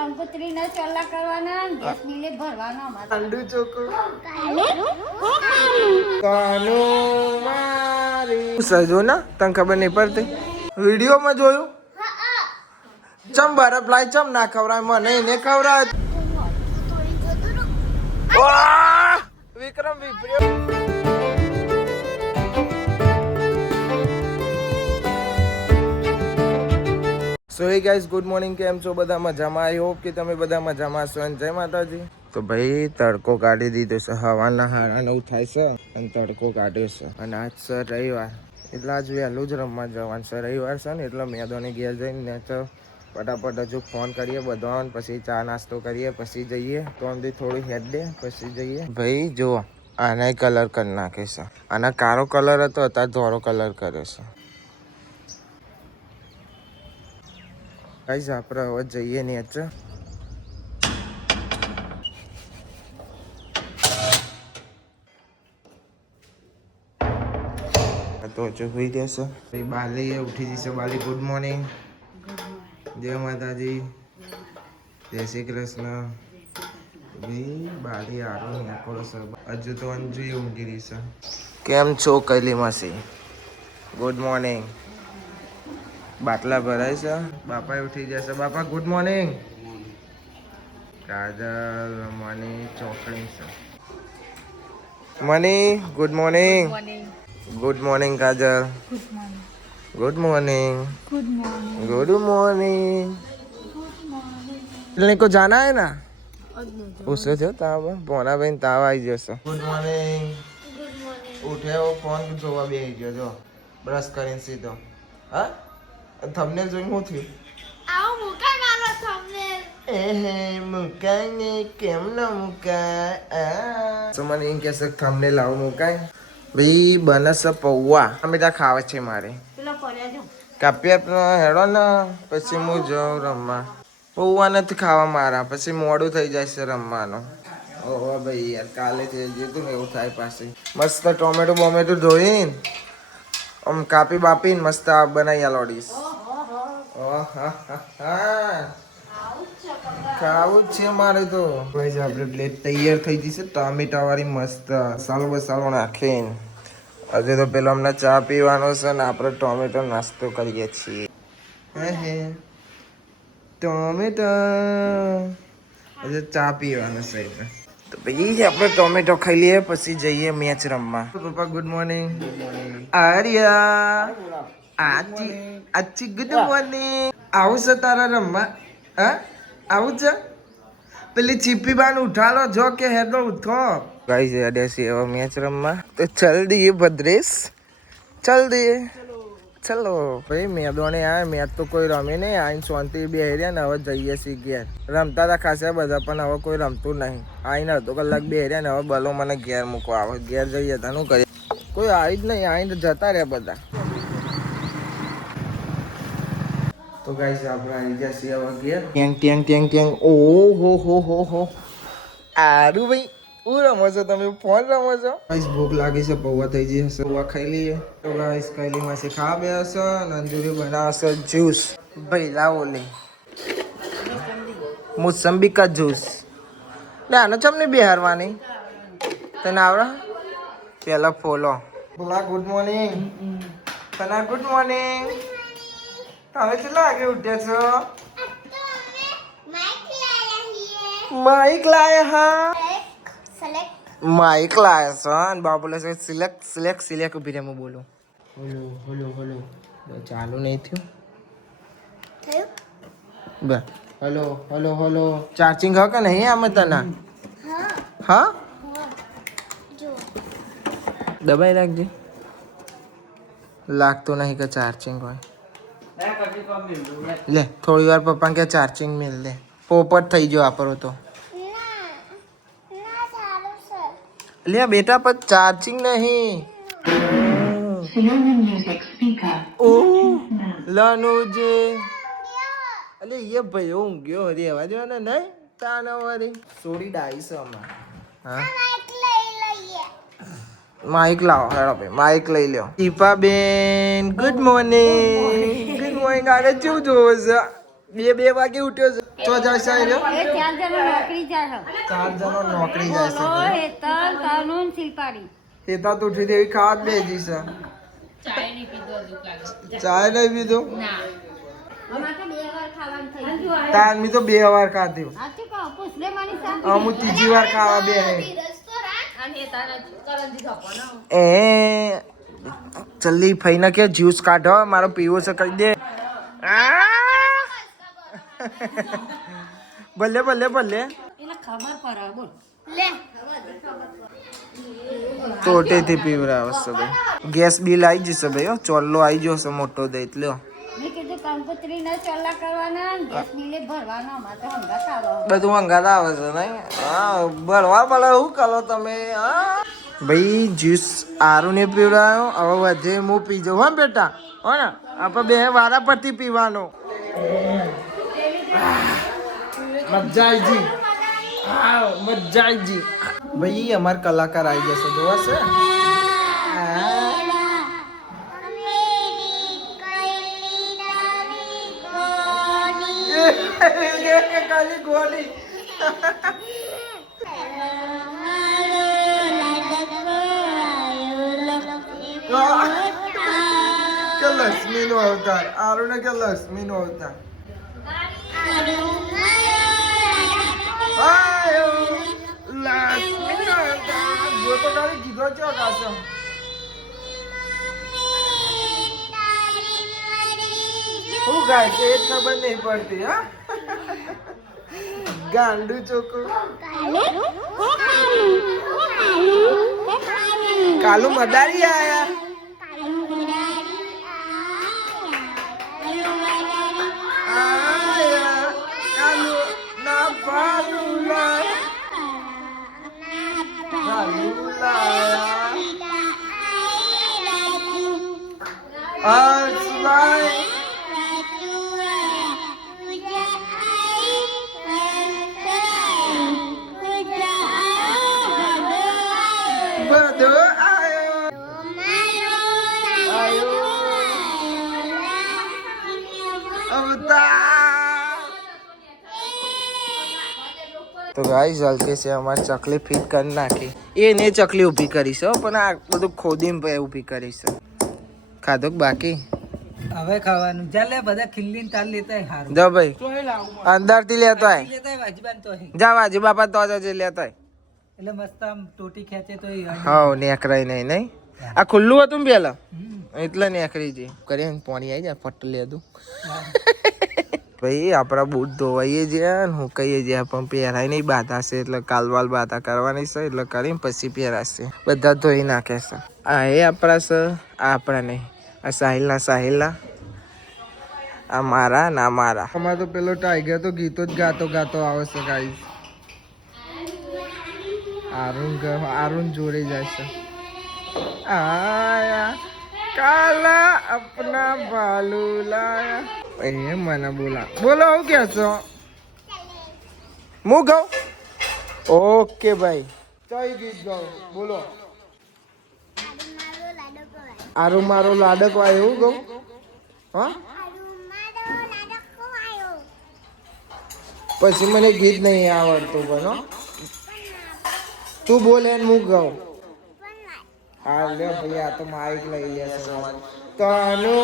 કંકોત્રીના ચોલા કરવાના અને ગેસ બિલે ભરવાનો અમારે. અંડુ ચોખ્ખું કાનો મારી સજો ના તને ખબર નહીં પડતી વિડીયોમાં જોયું ચમ બરફ લાય ચમ ના ખવરાય મને એને ખવરાય વિક્રમ વિપ્રિયો સો હે ગાઈઝ ગુડ મોર્નિંગ કેમ છો બધા મજામાં આઈ હોપ કે તમે બધા મજામાં છો અને જય માતાજી તો ભાઈ તડકો કાઢી દીધો છે હવાના 9:30 થાય છે અને તડકો કાઢ્યો છે અને આજ છે રવિવાર એટલે આજ વહેલું જ રમવા જવાનું છે રવિવાર છે ને એટલે મેદાને ઘેર જઈને તો ફટાફટ હજુ ફોન કરીએ બધાને પછી ચા નાસ્તો કરીએ પછી જઈએ તો આમથી થોડું હેડ દે પછી જઈએ ભાઈ જુઓ આના કલર કરી નાખે છે આના કાળો કલર હતો અત્યારે ધોળો કલર કર્યો છે ગાઈઝ આપણે હવે જઈએ ને તો હજુ હોઈ જશે બાલી ઉઠી જશે બાલી ગુડ મોર્નિંગ જય માતાજી જય શ્રી કૃષ્ણ ભાઈ બાલી આરો નીકળો છે હજુ તો અંજુ ઊંઘી રહી છે કેમ છો કૈલી માસી ગુડ મોર્નિંગ બાટલા ભરાય છે બાપા ઉઠી જશે બાપા ગુડ મોર્નિંગ કાજલ મની ચોકડી છે મની good morning good morning Kajal good morning good morning को जाना है ना उससे जो ताव बोना बहन ताव आई जैसे गुड मॉर्निंग उठे वो फोन જોવા બેહી ગયો જો બ્રશ કરીને સીધો હા થંબનેલ જોઈને હું થયું આવો મુકા મારો થંબનેલ એહે મુકાય ને કેમ ના મુકાય તો મને એમ કહેશે થંબનેલ આવો મુકાય ભાઈ બનસ પૌવા અમે ત્યાં ખાવે છે મારે પેલો પડ્યા જો કાપ્યા હેડો ને પછી હું જાઉં રમવા પૌવા નથી ખાવા મારા પછી મોડું થઈ જાય છે રમવાનું ઓહો ભાઈ યાર કાલે થઈ ગયું ને એવું થાય પાસે મસ્ત ટોમેટો બોમેટો ધોઈને આમ કાપી બાપીને મસ્ત બનાવી આલોડીશ ખાવું જ છે મારે તો ભાઈ આપણે પ્લેટ તૈયાર થઈ જશે ટામેટા વાળી મસ્ત મસાલો બસાલો નાખીને હજુ તો પેલો અમને ચા પીવાનો છે ને આપણે ટોમેટો નાસ્તો કરીએ છીએ હે ટોમેટો હજુ ચા પીવાનો છે તો ભાઈ આપણે ટોમેટો ખાઈ લઈએ પછી જઈએ મેચ રમવા પપ્પા ગુડ મોર્નિંગ આર્યા આચી ગુડ મોર્નિંગ આવું છે તારા રમવા હા આવું છે પેલી ચીપી બાન ઉઠાલો જો કે હેડો ઉઠો ગાઈસ અડેસી હવે મેચ રમવા તો ચલ દીએ ભદ્રેશ ચલ દીએ ચલો ભાઈ મેદોને આ મેચ તો કોઈ રમે નહીં આઈને શાંતિ બેહી રહ્યા ને હવે જઈએ છીએ ઘેર રમતા હતા ખાસા બધા પણ હવે કોઈ રમતું નહીં આઈને અડધો કલાક બેહી રહ્યા ને હવે બલો મને ઘેર મૂકો આવે ઘેર જઈએ હતા શું કરીએ કોઈ આવી જ નહીં આઈને જતા રહ્યા બધા તો ગાઈસ આપણે આવી ગયા છીએ હવે ઘેર ટેંગ ટેંગ ટેંગ ટેંગ ઓ હો આરું ભાઈ હું રમો છો તમે ફોન રમો છો ગાઈસ ભૂખ લાગી છે પૌવા થઈ જઈ હશે પૌવા ખાઈ લઈએ તો ગાઈસ કૈલી માસી ખાવા બે હશે નંજુરી બનાવશે જ્યુસ ભાઈ લાવો લે મોસંબી કા જ્યુસ લે આનો ચમને બિહારવાની તને આવડે પેલા ફોલો બોલા ગુડ મોર્નિંગ તના ગુડ મોર્નિંગ તમે કેટલા વાગે ઉઠ્યા છો માઇક લાયા હા માઇક લાયા છો અને બાબુ બોલે છે સિલેક્ટ ઉભી રહે હું બોલું હલો ચાલુ નહીં થયું બે હલો ચાર્જિંગ હા કે નહીં આમાં તને હા દબાઈ રાખજે લાગતું નહીં કે ચાર્જિંગ હોય લે થોડી વાર પપ્પા કે ચાર્જિંગ મિલ લે પોપટ થઈ ગયો વાપરો તો લે બેટા પર ચાર્જિંગ નહીં ઓ લનુજે અલે ये ભાઈ ઊંઘ્યો રેવા દો ને નહીં તાના વારી સોડી ડાઈ છે હમણાં હા માઇક લાવો હેડો ભાઈ માઇક લઈ લ્યો દીપા બેન ગુડ મોર્નિંગ આગળ કેવું જોવો છે બે વાગે ઉઠ્યો છે તો જાય છે એ 4 જણો નોકરી જાય છે. 4 જણો નોકરી જાય છે બોલો, હેતલ, કાનૂન, શિલ્પાડી. એ તો ઉઠી દેવી ખાવા જ બેસી છે ચાય નહીં પીધું અમારે તો 2 વાર ખાવાનું થઈ ગયું. તાર મી તો 2 વાર ખાધું સાચું કહો, પૂછ લે મારી સાથે. હું ત્રીજી વાર ખાવા બે એ જલ્દી ફઈને કે જ્યુસ કાઢો મારો પીવો છે કહી દે ભલે ભલે ભલે એને ખબર પડે, બોલ. તોટેથી પીવડાવે છે ભાઈ ગેસ બિલ આવી જશે ભાઈ ચોલ્લો આવી જશે મોટો દે એટલે મેં કીધું કંકોત્રી ના ચોલ્લા કરવાના ને ગેસ બિલે ભરવાનો. અમારે તો હંગાત આવે. બધું અંગાત આવે છે નહીં હા ભરવા ભલે શું કરો તમે હા ભાઈ જ્યુસ આરું ને પીવડાયો હવે વધે હું પી જાઉં હા બેટા હો ને આપણે બે વારા પરથી પીવાનો મજા આવી જી હા મજા આવી જી ભાઈ અમાર કલાકાર આવી જશે જોવા છે કાલી ગોલી કે લક્ષ્મી નો અવતાર આરુને કે લક્ષ્મી નો અવતાર આયો લક્ષ્મી નો અવતાર જો તો તારી કીધો છે કાસમ હું ગાય છે એ જ ખબર નહીં પડતી હા ગાંડું ચોખ્ખું કાલુ મદારી આયા કાલુ ના પાલુલા બધો આયો અવતાર તો ગાઈસ જલ્દી છે અમારે ચકલી ફિટ કરી નાખી એને ચકલી ઊભી કરી છે પણ આ બધું ખોદીને ઊભી કરી છે ખાધો બાકી હવે ખાવાનું ચાલે બધા ખીલ્લીને તાર લેતા હારું જો ભાઈ અંદર થી લેતો આય લેતા વાજબાન તો હે જા વાજી બાપા તો જ લેતો આય એટલે મસ્ત આમ ટોટી ખેંચે તો હા નેકરાય નહીં આ ખુલ્લું હતું ને પેલા એટલે નેકરી જી કરીને પાણી આવી જાય ફટ લે દઉં ભાઈ આપણા બૂટ ધોવાઈએ જ્યાં ને હું કહીએ જ્યાં પણ પહેરાય નહીં બાધા છે એટલે કાલવાલ બાધા કરવાની છે એટલે કરીને પછી પહેરાશે બધા ધોઈ નાખે છે આ એ આપણા છે આ આપણા નહીં આ સાહિલના આ મારા ના મારા અમારે તો પેલો ટાઈગર તો ગીતો જ ગાતો આવે છે ગાઈસ આરુણ જોડે જાય છે આયા કાલા અપના ભાલુ લાયા એ મને બોલો હું કે છો હું ગાઉં ઓકે ભાઈ કઈ ગીત ગાઉં બોલો આરું મારો લાડકો આવ્યો એવું ગાઉં હા પછી મને ગીત નહીં આવડતું બનો તું બોલે ને હું ગાઉં હા લે ભાઈ આ તો માઇક લઈ લે તનુ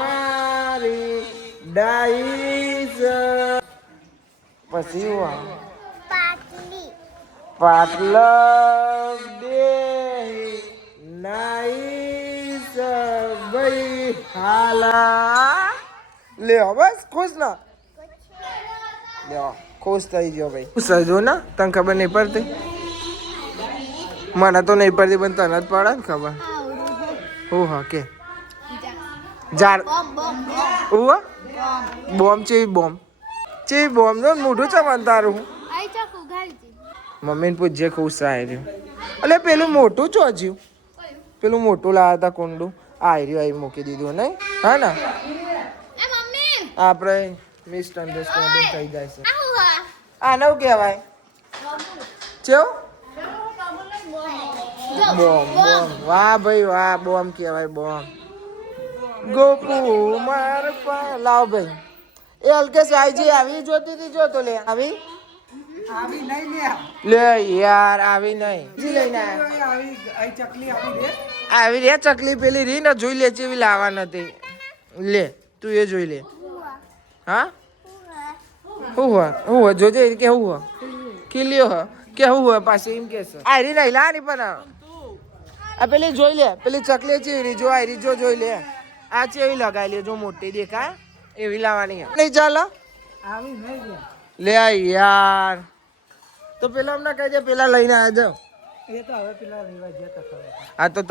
મારી ડાઈસ પછી પાટલ દે નાઈસ ભાઈ હાલા લે બસ ખુશ ના લે ખુશ થઈ ગયો ભાઈ ખુશ જો ના તને ખબર નહીં પડતી મને તો નહીં પડતી પણ તને જ પડે ને ખબર હું હા કે ઝાડ બોમ્બ ચેવી બોમ્બ નો મોઢું ચમન તારું મમ્મીને પૂછજે ખુશ આવી રહ્યું એટલે પેલું મોટું ચોજ્યું પેલું મોટું લાવ્યા હતા કુંડું આવી રહ્યું આવી મૂકી દીધું નહીં હા ને આપણે મિસઅન્ડરસ્ટેન્ડિંગ થઈ જાય છે આને શું કહેવાય ચેવું બોમ્બ વાહ ભાઈ વાહ બોમ્બ કહેવાય બોમ્બ ગોપુ માર લાવ ભાઈ એ અલ્કેશ આઈજી આવી જોતી હતી જો તો લે આવી આવી નહીં લે લે યાર આવી નહીં જી લઈને આયા આવી આઈ ચકલી આવી રે આવી રે ચકલી પેલી રી ને જોઈ લે ચેવી લાવવા નથી લે તું એ જોઈ લે હા હું જોજે કે હું કિલ્યો હ કે હું પાછી એમ કે છે આ રી નહીં લાની પણ આ પેલી જોઈ લે પેલી ચકલી ચેવી રી જો આ રી જો જોઈ લે આ ચેવી લગાઈ લે જો મોટી દેખાય એવી લાવવાની નહીં ચાલો આવી નહીં લે લે યાર તો પેલા અમને કહી દે પેલા લઈને આ જાવ એ તો હવે પેલા લેવા ગયા તા ખબર આ તો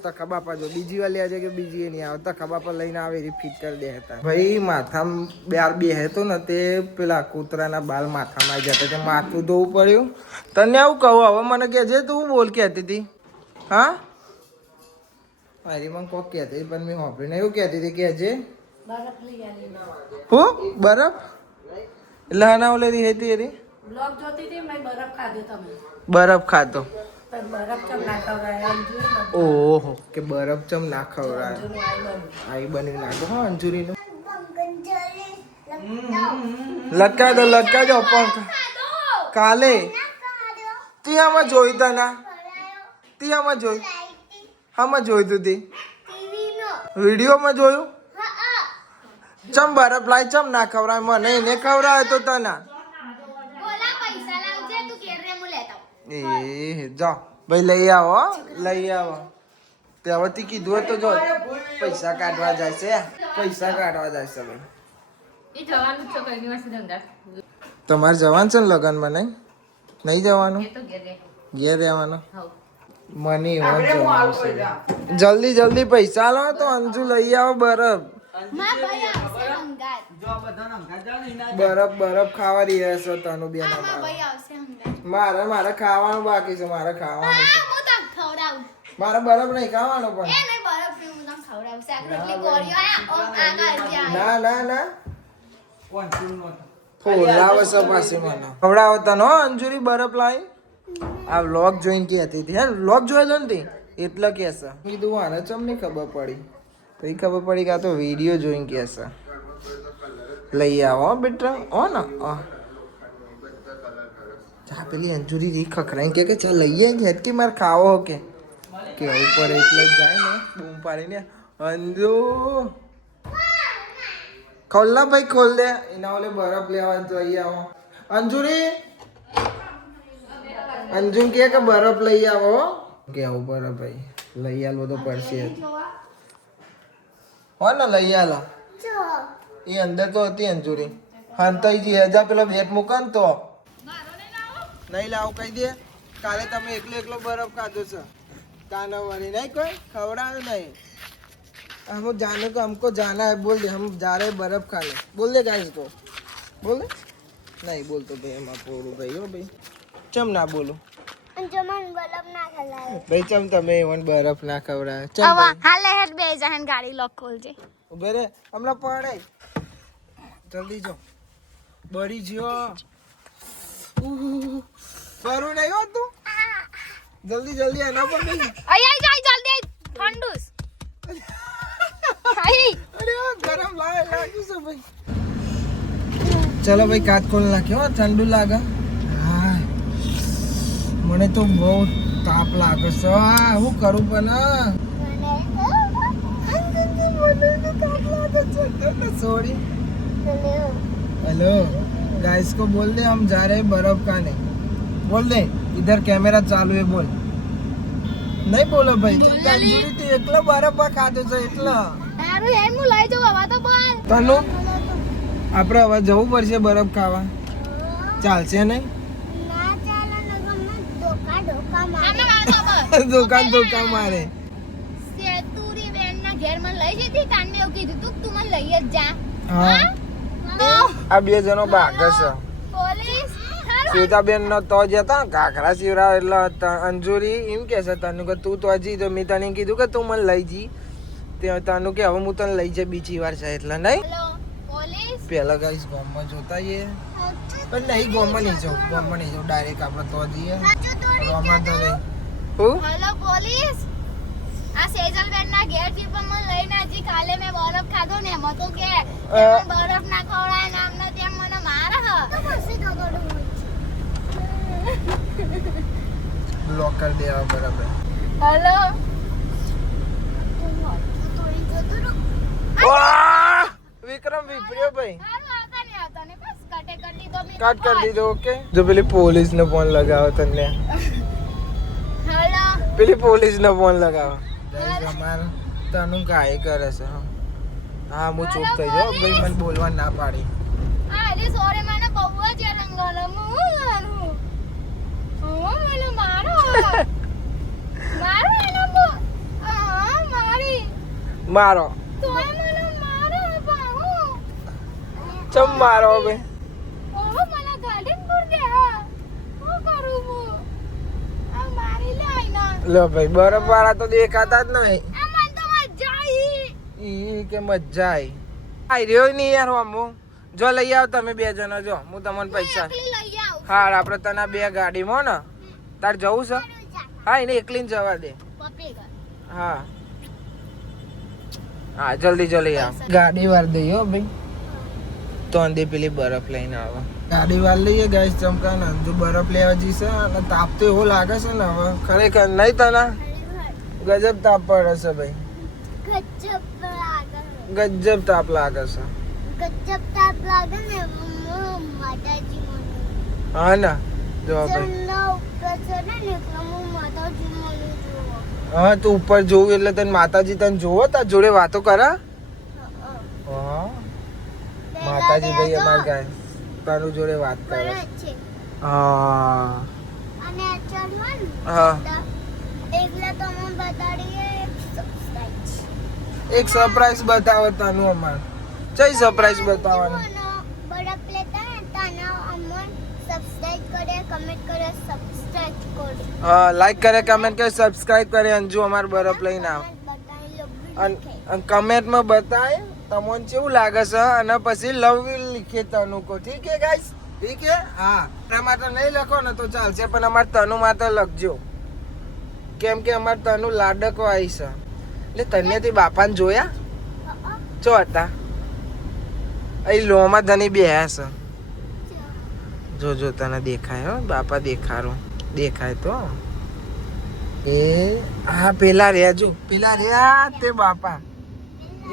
તખા બાપા જો બીજી વાર લે છે કે બીજી એ નહીં આવે તખા બાપા લઈને આવે એ ફિટ કરી દે હતા ભાઈ માથામાં બાર બે હતો ને તે પેલા કૂતરાના બાલ માથામાં આવી જતા તે માથું ધોવું પડ્યું તને આવું કહું હવે મને કહેજે તું બોલ કહેતી હતી હા મારી મને કોક કહેતી પણ મેં હોભળીને એવું કહેતી હતી કહેજે હું બરફ એટલે હા ઓલે રી હતી એરી બ્લોગ જોતી હતી મેં બરફ ખાધો તમે બરફ ખાતો પણ બરફ ચમ ના ખવડાય આમ જોયું ને ઓહો કે બરફ ચમ ના ખવડાય આઈ બની નાખો હા અંજુરીનું લટકાઈ દો પંખ કાલે તીયામાં જોઈ તા ના તીયામાં જોઈ હામાં જોઈ તું તી વિડીયોમાં જોયું ચમ બરફ લાય ચમ ના ખવડાય મને એને ખવડાય તો તના એ જાઓ ભાઈ લઈ આવો તે હવે તી કીધું હોય તો જો પૈસા કાઢવા જાય છે પૈસા કાઢવા જાય છે ભાઈ એ જવાનું છે કઈ દિવસ ધંધા તમારે જવાનું છે ને લગનમાં નહીં જવાનું એ તો ઘેરે ઘેર રહેવાનું હવ મને એવું જવાનું છે જલ્દી પૈસા લો તો અંજુ લઈ આવો બરફ બરફ ખાવા રહ્યા છે તનુ બેન મારે ખાવાનું બાકી છે મારે ખાવાનું છે મારે બરફ નહીં ખાવાનું પણ ના ખવડાવે છે પાછી મને ખવડાવો તને હો અંજુરી બરફ લાવી આ વ્લોગ જોઈને કહેતી હતી હે વ્લોગ જોયેલો ને એટલે કે છે કીધું આને ચમ નહીં ખબર પડી તો એ ખબર પડી કે આ તો વિડીયો જોઈને કે છે લઈ આવો બેટા હો ને ચા પેલી અંજુરી રી ખખરાઈ કે ચાલ લઈએ હેટકી મારે ખાવો કે કેવું પડે એટલે જ જાય ને બૂમ પાડીને અંજુ ખોલના ભાઈ ખોલ દે એના ઓલે બરફ લેવા જઈ આવો અંજુરી અંજુ કે બરફ લઈ આવો કે આવું બરફ ભાઈ લઈ આવો તો પડશે હો ને લઈ આલો એ અંદર તો હતી અંજુરી હંતાઈજી હજા પેલો બેટ મૂકન તો નહીં લાવ કહી દે કાલે તમે એકલો બરફ ખાધો છે કાનવવાની નહીં કોઈ ખવડાવે નહીં हम जाने को हमको जाना है बोल दे हम जा रहे बर्फ खाने बोल दे गाइस को बोल दे नहीं बोल तो भाई हम पोरू भाई हो भाई चम ना बोलो અંજમન બરફ ના ખલાય ભાઈ ચમ તમે એવન બરફ ના ખવડાવે ચમ હવે ભાઈ હાલે હેડ બે જહન ગાડી લોક ખોલજે ઉભે રે હમણાં પડે જલ્દી જો બળી જ્યો બરું નહીં હો તું જલ્દી એના પર નહીં આઈ જાય જલ્દી ઠંડુસ આઈ અરે ગરમ લાગ્યું છે ભાઈ ચલો ભાઈ કાચ ખોલ નાખ્યો ઠંડુ લાગે હા મને તો બહુ તાપ લાગે છે હું કરું પણ सॉरी हेलो गाइस को बोल दे हम जा रहे हैं बर्फ खाने बोल दे इधर कैमरा चालू है बोल नहीं बोलो भाई तंदूरी तो एकला बर्फ खाते છે એટલા તારું હેડ મુ લઈ જાવ આવા તો બોલ તનુ આપણે હવે જવું પડશે બરફ ખાવા ચાલશે નહીં ના ચાલે ને ગમે ધોકા મારે દુકાન મારે સેતુરી બેન ના ઘેર મને લઈ જતી કાને એવું કીધું તું મને લઈ જ જા હા આ બે જણો ભાગે છે પોલીસ સીતાબેન નો તો જતા કાકરા શિવરાવ એટલે અંજુરી એમ કે છે તને કે તું તો હજી તો મેં તને કીધું કે તું મને લઈ જી તે તને કે હવે હું તને લઈ જાય બીજી વાર છે એટલે નહીં હેલો પોલીસ પેલા ગાઈસ ગામમાં જોતા જઈએ પણ નહીં ગામમાં નહીં જાઉં ડાયરેક્ટ આપણે તો જઈએ ગામમાં તો નહીં હું હેલો પોલીસ આ સેજલબેન ના ઘેર થી પણ મને લઈને હજી કાલે મેં બરફ ખાધો ને એમાં તો કે બરફ ના ખવડાય ને આમને તેમ મને મારે હ તો પછી તો કરું બ્લોક કરી દેવા બરાબર. હેલો વાહ! વિક્રમ વિપર્યો ભાઈ. આવતા ને બસ કટે કરી દીધો મેં કટ કરી દીધો. ઓકે. જો પેલી પોલીસ નો ફોન લગાવો તને. હેલો પેલી પોલીસ નો ફોન લગાવો. ગાઈસ અમાર તનુ કાઈ કરે છે. હા હું ચૂપ થઈ જાઉં ભાઈ, મને બોલવા ના પાડી. આ રે સોરે મને બહુ જ રંગલ હું મને મારો મારો એનો મારી મારો તોય મને મારો બાહુ ચમ મારો ભાઈ. ઓ મને ગાડી પર દે હું કરું હું આ મારી લે આઈના લો ભાઈ, બરફ વાળા તો દેખાતા જ નહીં. આ મન તો મજા આવી ઈ કે મજા આવી. આઈ રહ્યો નહીં યાર હમો. જો લઈ આવ તમે બે જણા, જો હું તમને પૈસા. એકલી લઈ આવ હા આપણે તને બે ગાડીમાં ને તાર જવું છે. હા એને એકલી જવા દે. પપ્પી કર હા હા જલ્દી જલ્દી આવ. ગાડી વાર દઈએ હો ભાઈ. તો અંદે પેલી બરફ લઈને આવો. ગાડી વાર લઈએ ગાઈસ ચમકા ને જો બરફ લેવા જઈશે અને તાપ તો એવો લાગે છે ને હવે ખરેખર નહીં તને ગજબ તાપ પડે છે ભાઈ. ગજબ લાગે ગજબ તાપ લાગે છે. ગજબ તાપ લાગે ને માતાજી મને હા ને જો ભાઈ. ચંદા ઉપર ચડે ને એટલે હું માતાજી મને જોવો હા તું ઉપર જોવું એટલે તને માતાજી તને જોવો તાર જોડે વાતો કરે. હા માતાજી ભાઈ અમાર ગાય તારું જોડે વાત કરે. છે હા અને ચડવાનું હા એકલા તમે બતાડીએ એક સરપ્રાઈઝ બતાવો તને અમાર. ચઈ સરપ્રાઈઝ બતાવવાની? બરફ લેતા ને તને અમન સબસ્ક્રાઇબ કરે કમેન્ટ કરે સબસ્ક્રાઇબ કરે હા લાઈક કરે કમેન્ટ કરે સબસ્ક્રાઇબ કરે અંજુ અમાર બરફ લઈને આવ. બતાવી લો અને કમેન્ટમાં બતાય તમને કેવું લાગે છે અને પછી લવ વિલ લીખે તનુ કો. ઠીક હે ગાઈસ? ઠીક હે? હા આપણા માટે નહીં લખો ને તો ચાલશે પણ અમાર તનુ માટે લખજો કેમ કે અમાર તનુ લાડકો આવી છે. એટલે તનેથી બાપાને જોયા ચો હતા અહીં લોમાં ધની બેહ્યા છે. જો જો તને દેખાય હો બાપા દેખાડો દેખાય તો એ હા પેલા રહ્યા જો પેલા રહ્યા તે બાપા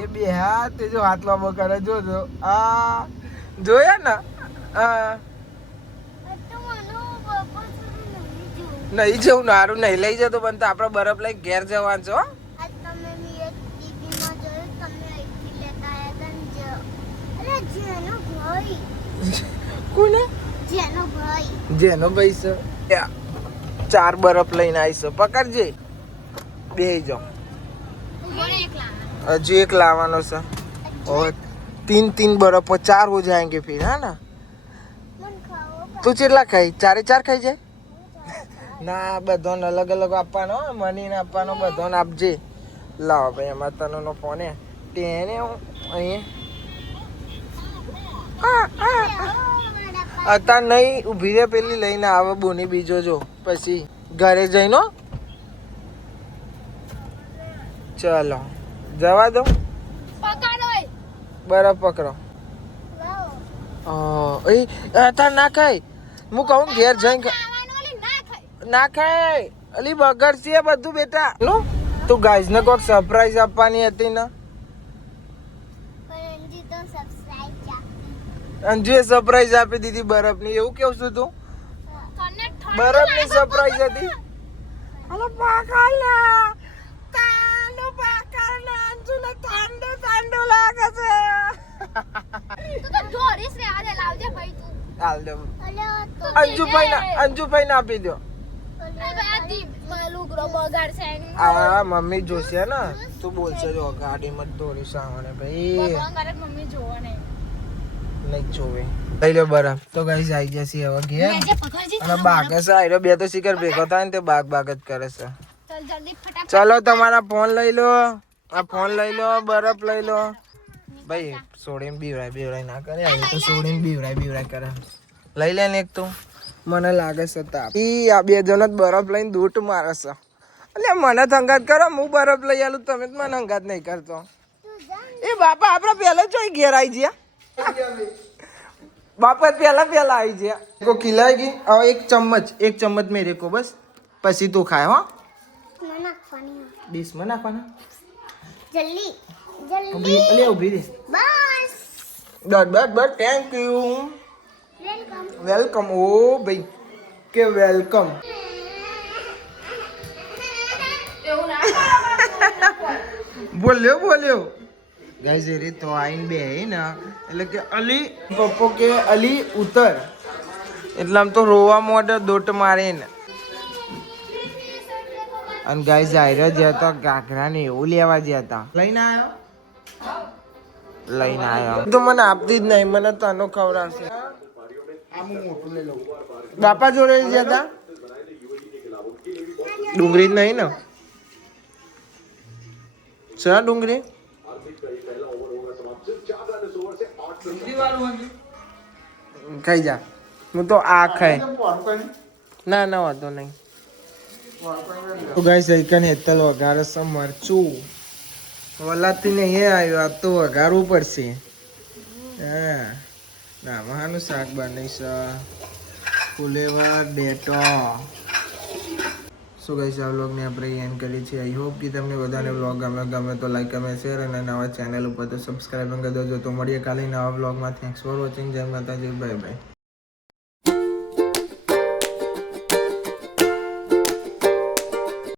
એ બે હા તે જો હાથ લાંબો કરે જો જો આ જોયા ને હા નહીં જવું નારું નહીં લઈ જતો પણ તો આપણે બરફ લઈ ઘેર જવાનું છો. કોને? જેનો ભાઈ છે. ચાર બરફ લઈને આવીશ પકડજે બે જાઓ. હજુ એક લાવવાનો છે. और तीन बर्फ पर 4 हो जाएंगे फिर है ना. તું કેટલા ખાઈ? 4 ખાઈ જાય ના બધાને અલગ અલગ આપવાનો મનીને આપવાનો બધાને આપજે. લાવો ભાઈ એમાં તનનો ફોન હે તેને હું અહીંયા અત્યારે નહીં ઊભી રે પેલી લઈને આવે બોની બીજો જો પછી ઘરે જઈનો ચલો જવા દો. બરફ પકડો. અત્યારે ના ખાય હું કહું ઘેર જઈને ના ખાય અલી બગડશે બધું બેટા. તું ગાઈઝ ને કોઈક સરપ્રાઈઝ આપવાની હતી ને અંજુએ સરપ્રાઈઝ આપી દીધી બરફની એવું કેવું છું તું? બરફની સરપ્રાઈઝ હતી. અલે પાકાલા તાનો પાકાલા અંજુને ઠંડો ઠંડો લાગે છે. તું તો જોરીસ રે આલે લાવજે ભાઈ તું. હાલ દે અંજુભાઈ ને આપી દો. હા મમ્મી જોશે ને તું બોલશે જો ગાડીમાં દોરી સાવણે ભાઈ નહીં જોવે. લઈ લો બરફ તો ગાઈસ આવી જશે હવે ઘેર અને બાગ છે આયરો બે તો શિખર ભેગો થાય ને તે બાગ જ કરે છે. ચલો તમારા ફોન લઈ લો આ ફોન લઈ લો બરફ લઈ લો ભાઈ. સોડીને બીવરાય ના કરે આ તો સોડીને બીવરાય કરે. લઈ લે ને એક તો મને લાગે છે તાપ. ઈ આ બે જણ જ બરફ લઈને દૂટ મારે છે. એટલે મને હંગાત કરો, હું બરફ લઈ આલું, તમે જ મને હંગાત નહીં કરતો. એ બાપા આપણે પહેલા જોઈ ઘેર આવી ગયા. બાપા પહેલા આવી ગયા. કો ખીલાઈ ગઈ. હવે એક ચમચ મેરે કો બસ, પછી તું ખાય. હો ડીશમાં નાખવાના. જલ્દી ઉભી દે. બસ બસ થેન્ક યુ, વેલકમ. ઓ ભાઈ કે વેલકમ. બોલ્યો ગાઈઝ એરી તો આઈને બે ને એટલે કે અલી પપ્પો કે અલી ઉતર, એટલે આમ તો રોવા મોઢે દોટ મારે ને. અને ગાઈઝ આયરા જ્યાં તો ઘાઘરા ને એવું લેવા ગયા હતા. લઈને આવ્યો તો મને આપતી જ નહીં, મને તનો ખવડાવશે. બાપા જોડે ગયા હતા. ડુંગળી જ નહીં ને સર, ડુંગળી ખાઈ જા. હું તો આ ખાય ના વાંધો નહીં. તો ગાઈસ આઈકન હેતલ વઘારે છે મરચું. વલાથી નહીં આવ્યો, આ તો વઘારવું પડશે. હા નામાનું શાક બની છે, ફુલેવર ડેટો. સો ગાઈસ આ વ્લોગને આપણે એન્ડ કરીએ છીએ. આઈ હોપ કે તમને બધાને વ્લોગ ગમે તો લાઈક કમેન્ટ શેર અને નવા ચેનલ ઉપર તો સબસ્ક્રાઈબ કરી દેજો. તો મળીએ કાલે નવા વ્લોગમાં. Thanks for watching. જય માતાજી, બાય બાય.